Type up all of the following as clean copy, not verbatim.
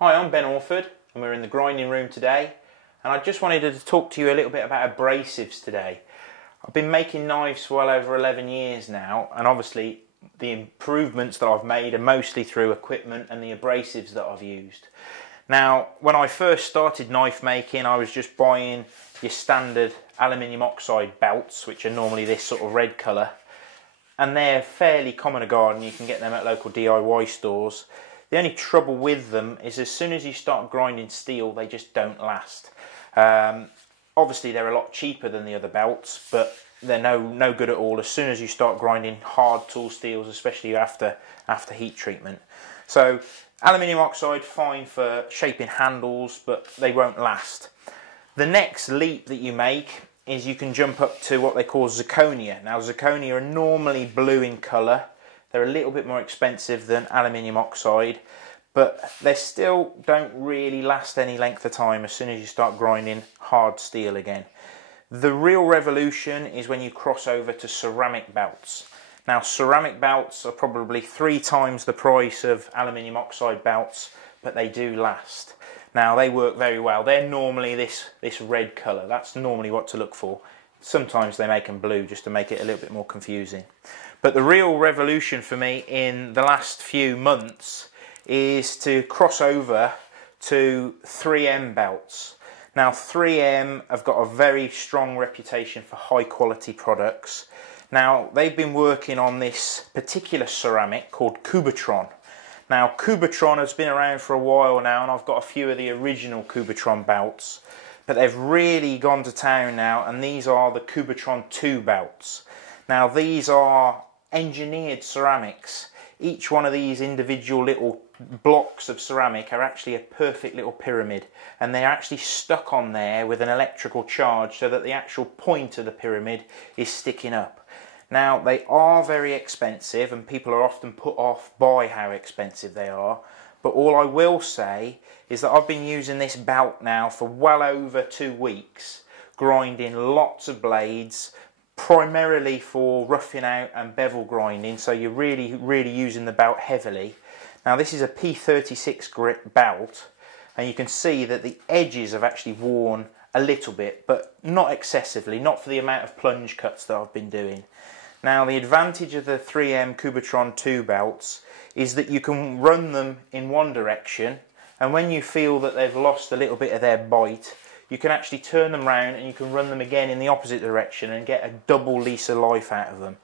Hi, I'm Ben Orford and we're in the grinding room today, and I just wanted to talk to you a little bit about abrasives today. I've been making knives for well over 11 years now, and obviously the improvements that I've made are mostly through equipment and the abrasives that I've used. Now, when I first started knife making, I was just buying your standard aluminium oxide belts, which are normally this sort of red colour, and they're fairly common in a garden. You can get them at local DIY stores. The only trouble with them is as soon as you start grinding steel, they just don't last. Obviously they're a lot cheaper than the other belts, but they're no good at all as soon as you start grinding hard tool steels, especially after heat treatment. So aluminium oxide, fine for shaping handles, but they won't last. The next leap that you make is you can jump up to what they call zirconia. Now zirconia are normally blue in colour. They're a little bit more expensive than aluminium oxide, but they still don't really last any length of time as soon as you start grinding hard steel again. The real revolution is when you cross over to ceramic belts. Now ceramic belts are probably 3 times the price of aluminium oxide belts, but they do last. Now they work very well. They're normally this red colour. That's normally what to look for. Sometimes they make them blue just to make it a little bit more confusing. But the real revolution for me in the last few months is to cross over to 3M belts. Now 3M have got a very strong reputation for high quality products. Now they've been working on this particular ceramic called Cubitron. Now Cubitron has been around for a while now, and I've got a few of the original Cubitron belts, but they've really gone to town now, and these are the Cubitron 2 belts. Now these are engineered ceramics. Each one of these individual little blocks of ceramic are actually a perfect little pyramid, and they're actually stuck on there with an electrical charge so that the actual point of the pyramid is sticking up. Now they are very expensive, and people are often put off by how expensive they are, but all I will say is that I've been using this belt now for well over 2 weeks, grinding lots of blades, primarily for roughing out and bevel grinding, so you're really using the belt heavily. Now this is a P36 Grit Belt, and you can see that the edges have actually worn a little bit, but not excessively, not for the amount of plunge cuts that I've been doing. Now the advantage of the 3M Cubitron 2 belts is that you can run them in one direction, and when you feel that they've lost a little bit of their bite, you can actually turn them round and you can run them again in the opposite direction and get a double lease of life out of them.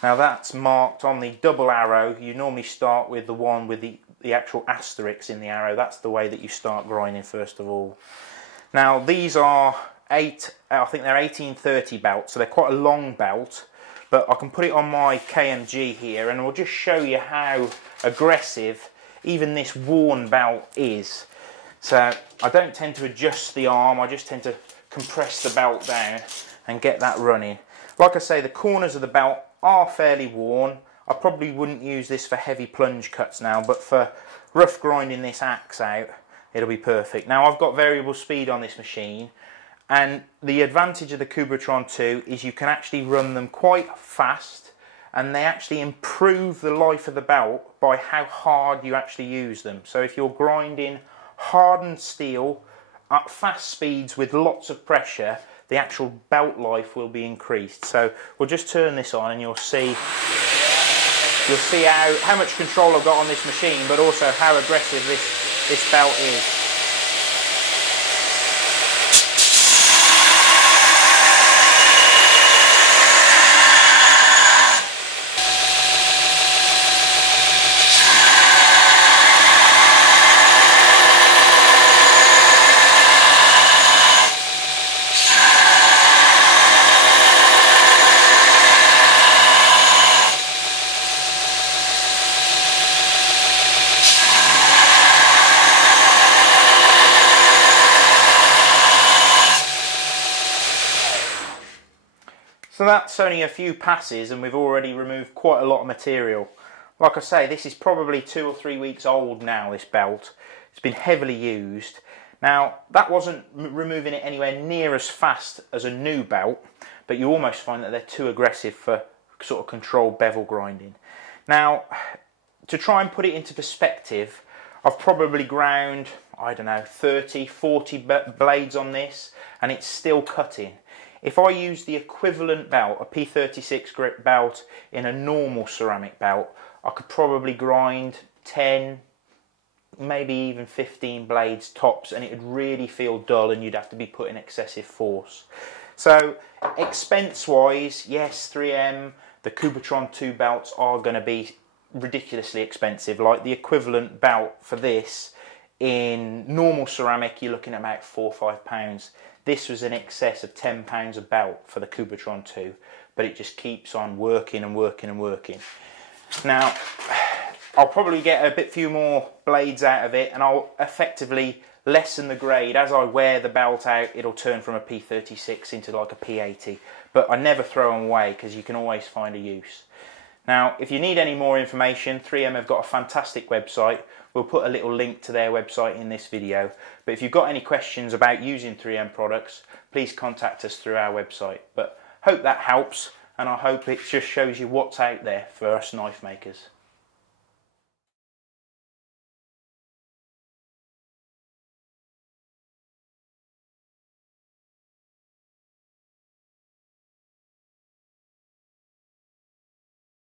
Now that's marked on the double arrow. You normally start with the one with the actual asterisks in the arrow. That's the way that you start grinding first of all. Now these are I think they're 1830 belts, so they're quite a long belt, but I can put it on my KMG here and we'll just show you how aggressive even this worn belt is. So I don't tend to adjust the arm, I just tend to compress the belt down and get that running. Like I say, the corners of the belt are fairly worn. I probably wouldn't use this for heavy plunge cuts now, but for rough grinding this axe out, it'll be perfect. Now I've got variable speed on this machine, and the advantage of the Cubitron 2 is you can actually run them quite fast, and they actually improve the life of the belt by how hard you actually use them. So if you're grinding hardened steel at fast speeds with lots of pressure, the actual belt life will be increased. So we'll just turn this on and you'll see how much control I've got on this machine, but also how aggressive this belt is. So that's only a few passes and we've already removed quite a lot of material. Like I say, this is probably 2 or 3 weeks old now, this belt. It's been heavily used. Now, that wasn't removing it anywhere near as fast as a new belt, but you almost find that they're too aggressive for sort of controlled bevel grinding. Now, to try and put it into perspective, I've probably ground, I don't know, 30, 40 blades on this, and it's still cutting. If I use the equivalent belt, a P36 Grit Belt, in a normal ceramic belt, I could probably grind 10, maybe even 15 blades tops, and it would really feel dull and you'd have to be putting excessive force. So expense wise, yes, 3M, the Cubitron 2 belts are going to be ridiculously expensive. Like the equivalent belt for this in normal ceramic, you're looking at about £4 or £5. This was in excess of £10 a belt for the Cubitron 2, but it just keeps on working and working and working. Now, I'll probably get a few more blades out of it, and I'll effectively lessen the grade. As I wear the belt out, it'll turn from a P36 into like a P80, but I never throw them away because you can always find a use. Now, if you need any more information, 3M have got a fantastic website. We'll put a little link to their website in this video. But if you've got any questions about using 3M products, please contact us through our website. But hope that helps, and I hope it just shows you what's out there for us knife makers.